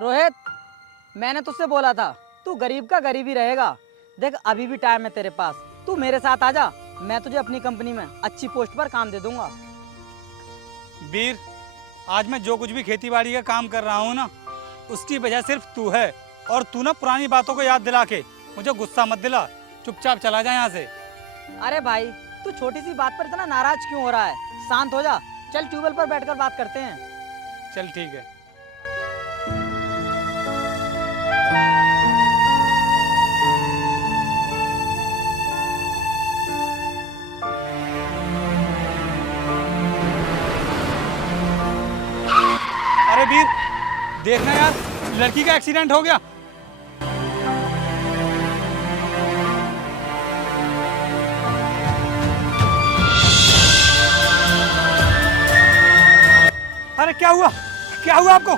रोहित, मैंने तुझसे बोला था तू गरीब का गरीब ही रहेगा। देख अभी भी टाइम है तेरे पास, तू मेरे साथ आ जा, मैं तुझे अपनी कंपनी में अच्छी पोस्ट पर काम दे दूंगा। वीर, आज मैं जो कुछ भी खेती बाड़ी का काम कर रहा हूँ ना, उसकी वजह सिर्फ तू है। और तू ना पुरानी बातों को याद दिला के मुझे गुस्सा मत दिला, चुपचाप चला जा यहाँ से। अरे भाई, तू छोटी सी बात पर इतना नाराज क्यों हो रहा है? शांत हो जा, चल ट्यूबवेल पर बैठकर बात करते हैं। चल ठीक है। अरे वीर, देखना यार, लड़की का एक्सीडेंट हो गया। अरे क्या हुआ, क्या हुआ आपको?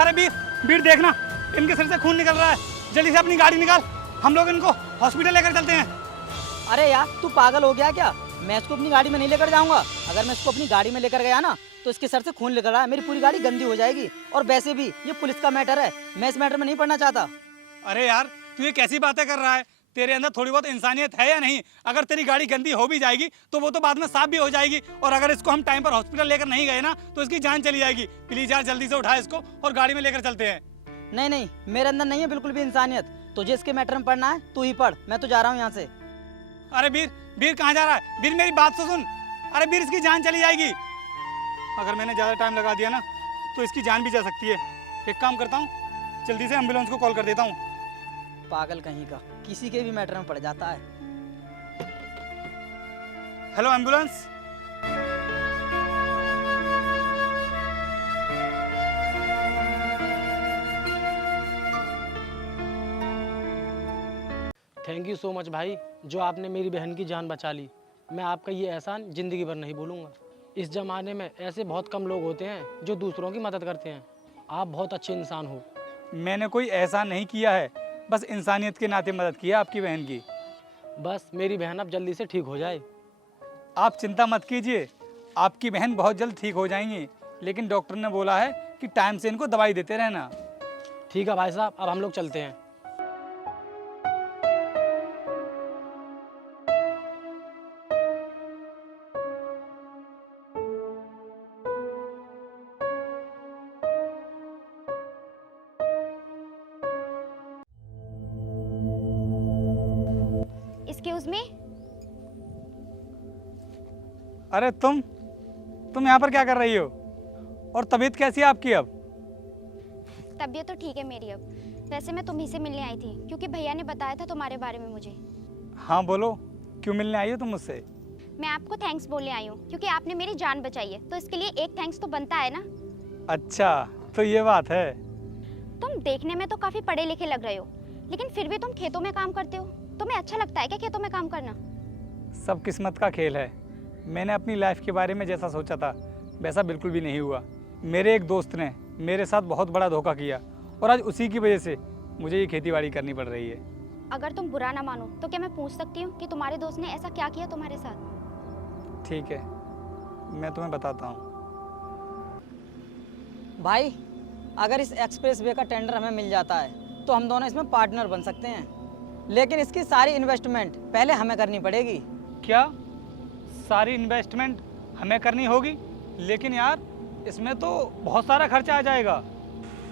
अरे वीर, वीर देखना, इनके सिर से खून निकल रहा है। जल्दी से अपनी गाड़ी निकाल, हम लोग इनको हॉस्पिटल लेकर चलते हैं। अरे यार, तू पागल हो गया क्या? मैं इसको अपनी गाड़ी में नहीं लेकर जाऊंगा। अगर मैं इसको अपनी गाड़ी में लेकर गया ना तो इसके सर से खून निकल रहा है, मेरी पूरी गाड़ी गंदी हो जाएगी। और वैसे भी ये पुलिस का मैटर है, मैं इस मैटर में नहीं पड़ना चाहता। अरे यार, तू ये कैसी बातें कर रहा है? तेरे अंदर थोड़ी बहुत इंसानियत है या नहीं? अगर तेरी गाड़ी गंदी हो भी जाएगी तो वो तो बाद में साफ भी हो जाएगी। और अगर इसको हम टाइम पर हॉस्पिटल लेकर नहीं गए ना तो इसकी जान चली जाएगी। प्लीज यार, जल्दी से उठा इसको और गाड़ी में लेकर चलते हैं। नहीं नहीं, मेरे अंदर नहीं है बिल्कुल भी इंसानियत। तुझे इसके मैटर में पढ़ना है, तू ही पढ़, मैं तो जा रहा हूँ यहाँ से। अरे वीर, वीर कहाँ जा रहा है? वीर मेरी बात तो सुन। अरे वीर, इसकी जान चली जाएगी। अगर मैंने ज़्यादा टाइम लगा दिया ना तो इसकी जान भी जा सकती है। एक काम करता हूँ, जल्दी से एम्बुलेंस को कॉल कर देता हूँ। पागल कहीं का, किसी के भी मैटर में पड़ जाता है। Hello ambulance. Thank you so much भाई, जो आपने मेरी बहन की जान बचा ली। मैं आपका ये एहसान ज़िंदगी भर नहीं भूलूंगा। इस ज़माने में ऐसे बहुत कम लोग होते हैं जो दूसरों की मदद करते हैं। आप बहुत अच्छे इंसान हो। मैंने कोई एहसान नहीं किया है, बस इंसानियत के नाते मदद की है आपकी बहन की। बस मेरी बहन अब जल्दी से ठीक हो जाए। आप चिंता मत कीजिए, आपकी बहन बहुत जल्द ठीक हो जाएंगी। लेकिन डॉक्टर ने बोला है कि टाइम से इनको दवाई देते रहना। ठीक है भाई साहब, अब हम लोग चलते हैं। Excuse me. अरे तुम यहाँ पर क्या कर रही हो? और तबीयत कैसी है आपकी अब? तबीयत तो ठीक है मेरी अब। वैसे मैं तुम्ही से मिलने आई थी क्योंकि भैया ने बताया था तुम्हारे बारे में मुझे। हाँ बोलो, क्यों मिलने आई हो तुम मुझसे? मैं आपको थैंक्स बोलने आई हूँ क्योंकि आपने मेरी जान बचाई है, तो इसके लिए एक थैंक्स तो बनता है ना। अच्छा, तो ये बात है। तुम देखने में तो काफी पढ़े लिखे लग रहे हो, लेकिन फिर भी तुम खेतों में काम करते हो। तुम्हें अच्छा लगता है क्या खेतों में काम करना? सब किस्मत का खेल है। मैंने अपनी लाइफ के बारे में जैसा सोचा था वैसा बिल्कुल भी नहीं हुआ। मेरे एक दोस्त ने मेरे साथ बहुत बड़ा धोखा किया और आज उसी की वजह से मुझे ये खेतीबाड़ी करनी पड़ रही है। अगर तुम बुरा ना मानो तो क्या मैं पूछ सकती हूँ कि तुम्हारे दोस्त ने ऐसा क्या किया तुम्हारे साथ? ठीक है, मैं तुम्हें बताता हूँ। भाई, अगर इस एक्सप्रेस वे का टेंडर हमें मिल जाता है तो हम दोनों इसमें पार्टनर बन सकते हैं। लेकिन इसकी सारी इन्वेस्टमेंट पहले हमें करनी पड़ेगी। क्या सारी इन्वेस्टमेंट हमें करनी होगी? लेकिन यार, इसमें तो बहुत सारा खर्चा आ जाएगा।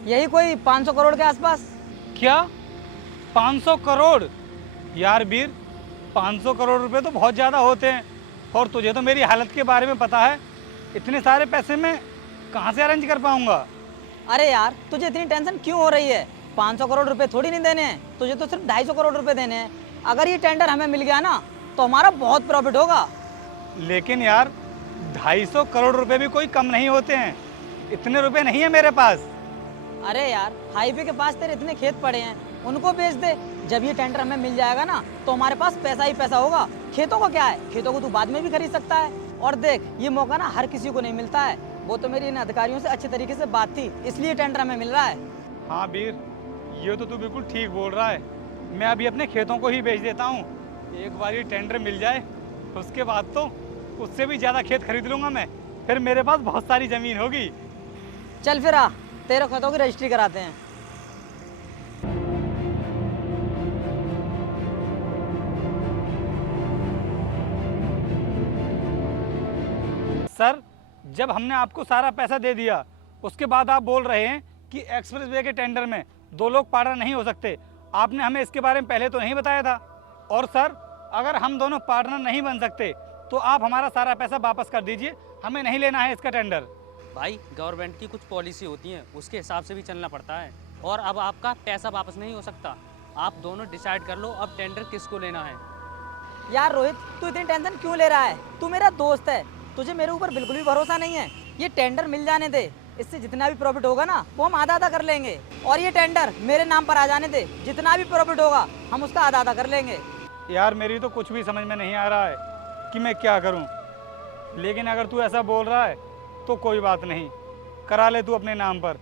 यही कोई 500 करोड़ के आसपास। क्या 500 करोड़? यार वीर, 500 करोड़ रुपए तो बहुत ज़्यादा होते हैं। और तुझे तो मेरी हालत के बारे में पता है, इतने सारे पैसे मैं कहाँ से अरेंज कर पाऊँगा? अरे यार, तुझे इतनी टेंशन क्यों हो रही है? 500 करोड़ रुपए थोड़ी नहीं देने हैं, तुझे तो सिर्फ 250 करोड़ रुपए देने हैं। अगर ये टेंडर हमें मिल गया ना तो हमारा बहुत प्रॉफिट होगा। लेकिन यार, 250 करोड़ रुपए भी कोई कम नहीं होते हैं। इतने रुपए नहीं है मेरे पास। अरे यार, हाईवे के पास तेरे इतने खेत पड़े हैं, उनको बेच दे। जब ये टेंडर हमें मिल जाएगा ना तो हमारे पास पैसा ही पैसा होगा। खेतों का क्या है, खेतों को तू बाद में भी खरीद सकता है। और देख, ये मौका ना हर किसी को नहीं मिलता है। वो तो मेरी इन अधिकारियों से अच्छे तरीके से बात थी, इसलिए टेंडर हमें मिल रहा है। हाँ वीर, ये तो तू बिल्कुल ठीक बोल रहा है। मैं अभी अपने खेतों को ही बेच देता हूँ। एक बार ये टेंडर मिल जाए उसके बाद तो उससे भी ज़्यादा खेत खरीद लूँगा मैं। फिर मेरे पास बहुत सारी ज़मीन होगी। चल फिर आ, तेरे खेतों की रजिस्ट्री कराते हैं। सर, जब हमने आपको सारा पैसा दे दिया उसके बाद आप बोल रहे हैं कि एक्सप्रेस वे के टेंडर में 2 लोग पार्टनर नहीं हो सकते। आपने हमें इसके बारे में पहले तो नहीं बताया था। और सर, अगर हम दोनों पार्टनर नहीं बन सकते तो आप हमारा सारा पैसा वापस कर दीजिए, हमें नहीं लेना है इसका टेंडर। भाई, गवर्नमेंट की कुछ पॉलिसी होती है, उसके हिसाब से भी चलना पड़ता है। और अब आपका पैसा वापस नहीं हो सकता। आप दोनों डिसाइड कर लो अब टेंडर किसको लेना है। यार रोहित, तू इतनी टेंशन क्यों ले रहा है? तू मेरा दोस्त है, तुझे मेरे ऊपर बिल्कुल भी भरोसा नहीं है। ये टेंडर मिल जाने दे, इससे जितना भी प्रॉफिट होगा ना वो हम आधा आधा कर लेंगे। और ये टेंडर मेरे नाम पर आ जाने दे, जितना भी प्रॉफिट होगा हम उसका आधा आधा कर लेंगे। यार मेरी तो कुछ भी समझ में नहीं आ रहा है कि मैं क्या करूं। लेकिन अगर तू ऐसा बोल रहा है तो कोई बात नहीं, करा ले तू अपने नाम पर।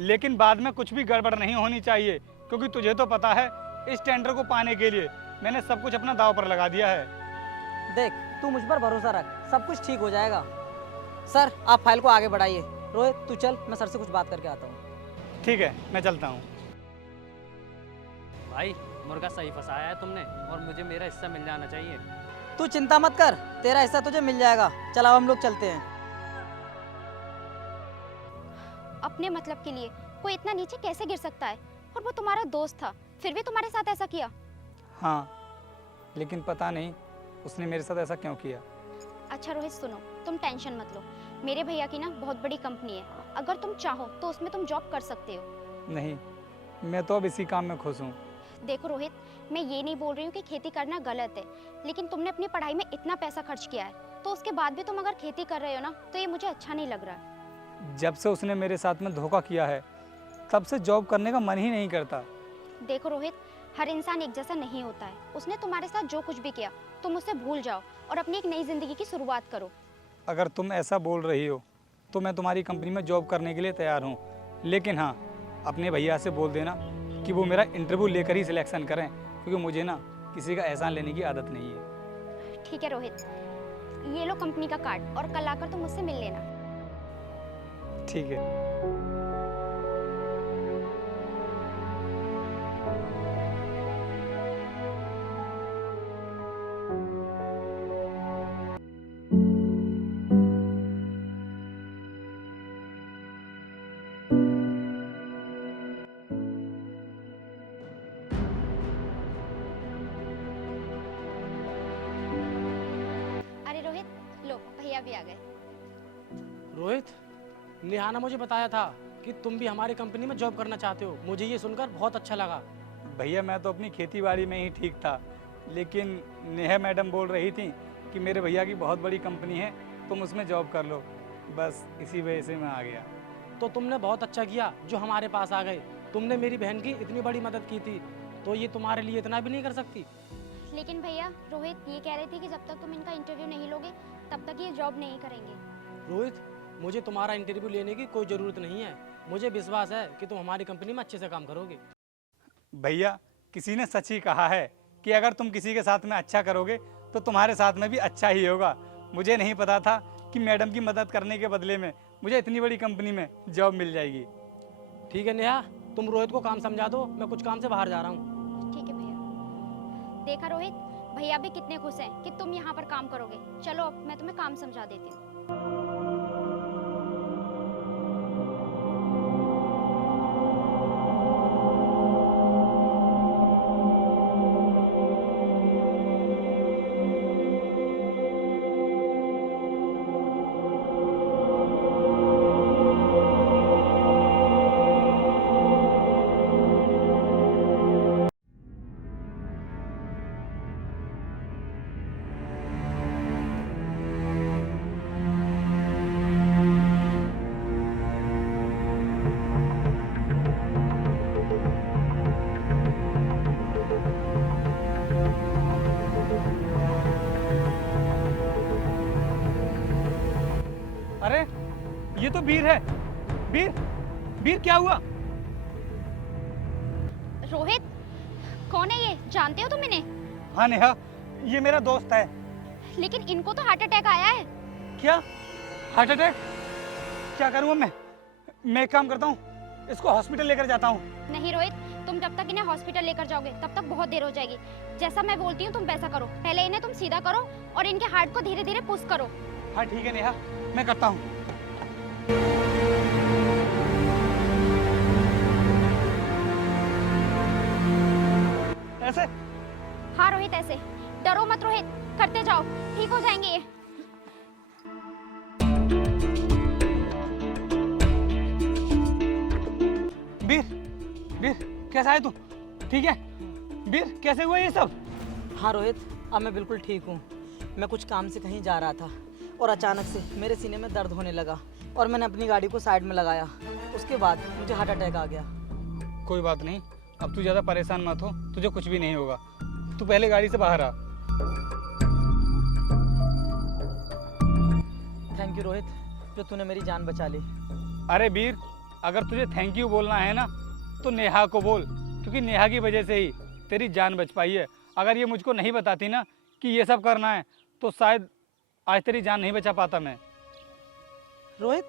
लेकिन बाद में कुछ भी गड़बड़ नहीं होनी चाहिए, क्योंकि तुझे तो पता है इस टेंडर को पाने के लिए मैंने सब कुछ अपना दांव पर लगा दिया है। देख, तू मुझ पर भरोसा रख, सब कुछ ठीक हो जाएगा। सर, आप फाइल को आगे बढ़ाइए। रोहित, तू चल, मैं सर से कुछ बात करके आता हूँ। ठीक है, मैं चलता हूँ। भाई, मुर्गा सही फंसाया है तुमने और मुझे मेरा हिस्सा मिल जाना चाहिए। तू चिंता मत कर, तेरा हिस्सा तुझे मिल जाएगा। चल अब हम लोग चलते हैं। अपने मतलब के लिए कोई इतना नीचे कैसे गिर सकता है? और वो तुम्हारा दोस्त था, फिर भी तुम्हारे साथ ऐसा किया। हाँ, लेकिन पता नहीं उसने मेरे साथ ऐसा क्यों किया। अच्छा रोहित सुनो, तुम टेंशन मत लो। मेरे भैया की ना बहुत बड़ी कंपनी है, अगर तुम चाहो तो उसमें तुम जॉब कर सकते हो। नहीं, मैं तो अब इसी काम में खुश हूँ। देखो रोहित, मैं ये नहीं बोल रही हूँ कि खेती करना गलत है, लेकिन तुमने अपनी पढ़ाई में इतना पैसा खर्च किया है, तो उसके बाद भी तुम अगर खेती कर रहे हो ना, तो ये मुझे अच्छा नहीं लग रहा। जब से उसने मेरे साथ में धोखा किया है तब से जॉब करने का मन ही नहीं करता। देखो रोहित, हर इंसान एक जैसा नहीं होता है। उसने तुम्हारे साथ जो कुछ भी किया तुम उसे भूल जाओ और अपनी एक नई जिंदगी की शुरुआत करो। अगर तुम ऐसा बोल रही हो तो मैं तुम्हारी कंपनी में जॉब करने के लिए तैयार हूँ, लेकिन हाँ, अपने भैया से बोल देना कि वो मेरा इंटरव्यू लेकर ही सिलेक्शन करें, क्योंकि मुझे ना किसी का एहसान लेने की आदत नहीं है। ठीक है रोहित, ये लो कंपनी का कार्ड और कल आकर तुम मुझसे मिल लेना। ठीक है। अरे रोहित, लो भैया भी आ गए। रोहित, नेहा ने मुझे बताया था कि तुम भी हमारी कंपनी में जॉब करना चाहते हो। मुझे ये सुनकर बहुत अच्छा लगा। भैया, मैं तो अपनी खेती बाड़ी में ही ठीक था, लेकिन नेहा मैडम बोल रही थी कि मेरे भैया की बहुत बड़ी कंपनी है, तुम उसमें जॉब कर लो। बस इसी वजह से मैं आ गया। तो तुमने बहुत अच्छा किया जो हमारे पास आ गए। तुमने मेरी बहन की इतनी बड़ी मदद की थी, तो ये तुम्हारे लिए इतना भी नहीं कर सकती? लेकिन भैया, रोहित ये कह रहे थे कि जब तक तुम इनका इंटरव्यू नहीं लोगे तब तक ये जॉब नहीं करेंगे। रोहित, मुझे तुम्हारा इंटरव्यू लेने की कोई ज़रूरत नहीं है। मुझे विश्वास है कि तुम हमारी कंपनी में अच्छे से काम करोगे। भैया, किसी ने सच ही कहा है कि अगर तुम किसी के साथ में अच्छा करोगे तो तुम्हारे साथ में भी अच्छा ही होगा। मुझे नहीं पता था कि मैडम की मदद करने के बदले में मुझे इतनी बड़ी कंपनी में जॉब मिल जाएगी। ठीक है नेहा, तुम रोहित को काम समझा दो, मैं कुछ काम से बाहर जा रहा हूँ। ठीक है भैया। देखा रोहित, भैया भी कितने खुश हैं कि तुम यहाँ पर काम करोगे। चलो अब मैं तुम्हें काम समझा देती हूँ। अरे, ये तो वीर है। वीर, वीर क्या हुआ? रोहित, कौन है ये? जानते हो तुम इन्हें? हाँ नेहा, ये मेरा दोस्त है। लेकिन इनको तो हार्ट अटैक आया है। क्या हार्ट अटैक? क्या करूँ मैं? एक काम करता हूँ, इसको हॉस्पिटल लेकर जाता हूँ। नहीं रोहित, तुम जब तक इन्हें हॉस्पिटल लेकर जाओगे तब तक बहुत देर हो जाएगी। जैसा मैं बोलती हूँ तुम वैसा करो। पहले इन्हें तुम सीधा करो और इनके हार्ट को धीरे धीरे पुश करो। हाँ ठीक है नेहा, मैं करता हूँ। ऐसे हाँ रोहित, ऐसे डरो मत रोहित, करते जाओ, ठीक हो जाएंगे ये। वीर, वीर कैसा है तू? ठीक है? वीर कैसे हुआ ये सब? हाँ रोहित, अब मैं बिल्कुल ठीक हूँ। मैं कुछ काम से कहीं जा रहा था और अचानक से मेरे सीने में दर्द होने लगा और मैंने अपनी गाड़ी को साइड में लगाया। उसके बाद मुझे हार्ट अटैक आ गया। कोई बात नहीं, अब तू ज़्यादा परेशान मत हो, तुझे कुछ भी नहीं होगा। तू पहले गाड़ी से बाहर आ। थैंक यू रोहित, जो तूने मेरी जान बचा ली। अरे वीर, अगर तुझे थैंक यू बोलना है ना तो नेहा को बोल, क्योंकि नेहा की वजह से ही तेरी जान बच पाई है। अगर ये मुझको नहीं बताती ना कि ये सब करना है तो शायद आज तेरी जान नहीं बचा पाता मैं। रोहित,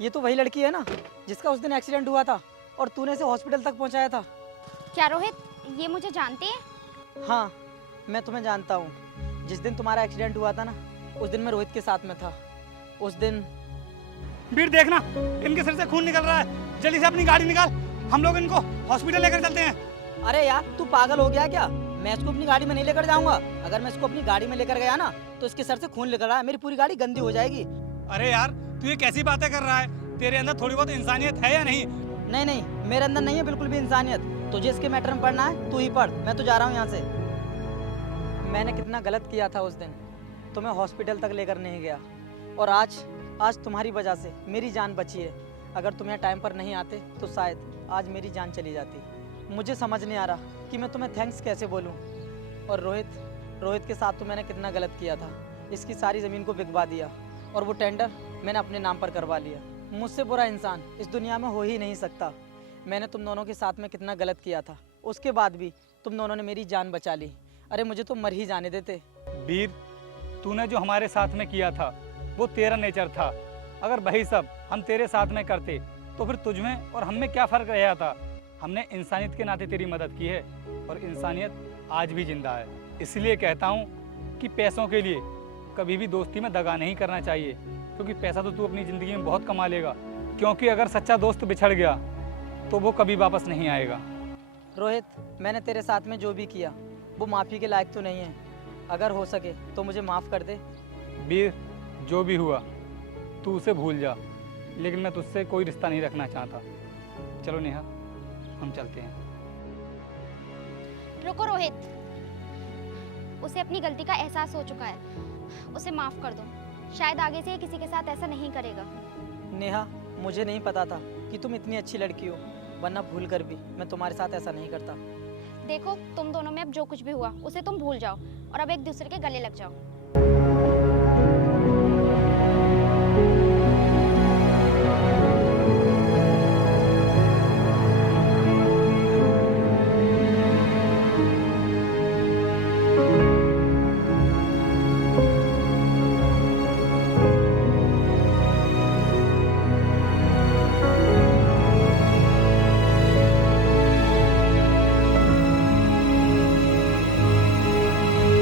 ये तो वही लड़की है ना जिसका उस दिन एक्सीडेंट हुआ था और तूने इसे हॉस्पिटल तक पहुंचाया था। क्या रोहित, ये मुझे जानते हैं? हाँ, मैं तुम्हें जानता हूँ। जिस दिन तुम्हारा एक्सीडेंट हुआ था ना, उस दिन मैं रोहित के साथ में था। उस दिन वीर देखना, इनके सिर से खून निकल रहा है, जल्दी से अपनी गाड़ी निकाल, हम लोग इनको हॉस्पिटल लेकर चलते हैं। अरे यार, तू पागल हो गया क्या? मैं इसको अपनी गाड़ी में नहीं लेकर जाऊंगा। अगर मैं इसको अपनी गाड़ी में लेकर गया ना तो इसके सर से खून निकल रहा है, मेरी पूरी गाड़ी गंदी हो जाएगी। अरे यार, तू ये कैसी बातें कर रहा है? तेरे अंदर थोड़ी बहुत इंसानियत है या नहीं? नहीं नहीं, मेरे अंदर नहीं है बिल्कुल भी इंसानियत। तुझे इसके मैटर में पढ़ना है, तू ही पढ़, मैं तो जा रहा हूँ यहाँ से। मैंने कितना गलत किया था उस दिन, तुम्हें हॉस्पिटल तक लेकर नहीं गया और आज तुम्हारी वजह से मेरी जान बची है। अगर तुम्हें टाइम पर नहीं आते तो शायद आज मेरी जान चली जाती। मुझे समझ नहीं आ रहा कि मैं तुम्हें थैंक्स कैसे बोलूँ। और रोहित के साथ तो मैंने कितना गलत किया था। इसकी सारी ज़मीन को बिकवा दिया और वो टेंडर मैंने अपने नाम पर करवा लिया। मुझसे बुरा इंसान इस दुनिया में हो ही नहीं सकता। मैंने तुम दोनों के साथ में कितना गलत किया था, उसके बाद भी तुम दोनों ने मेरी जान बचा ली। अरे मुझे तो मर ही जाने देते। वीर, तूने जो हमारे साथ में किया था वो तेरा नेचर था। अगर वही सब हम तेरे साथ में करते तो फिर तुझमें और हम में क्या फ़र्क रह जाता? हमने इंसानियत के नाते तेरी मदद की है और इंसानियत आज भी जिंदा है। इसलिए कहता हूँ कि पैसों के लिए कभी भी दोस्ती में दगा नहीं करना चाहिए, क्योंकि पैसा तो तू अपनी ज़िंदगी में बहुत कमा लेगा, क्योंकि अगर सच्चा दोस्त बिछड़ गया तो वो कभी वापस नहीं आएगा। रोहित, मैंने तेरे साथ में जो भी किया वो माफ़ी के लायक तो नहीं है। अगर हो सके तो मुझे माफ़ कर दे। वीर, जो भी हुआ तू उसे भूल जा, लेकिन मैं तुझसे कोई रिश्ता नहीं रखना चाहता। चलो नेहा, हम चलते हैं। रुको रोहित, उसे अपनी गलती का एहसास हो चुका है, उसे माफ कर दो। शायद आगे से ये किसी के साथ ऐसा नहीं करेगा। नेहा, मुझे नहीं पता था कि तुम इतनी अच्छी लड़की हो, वरना भूल कर भी मैं तुम्हारे साथ ऐसा नहीं करता। देखो, तुम दोनों में अब जो कुछ भी हुआ उसे तुम भूल जाओ और अब एक दूसरे के गले लग जाओ।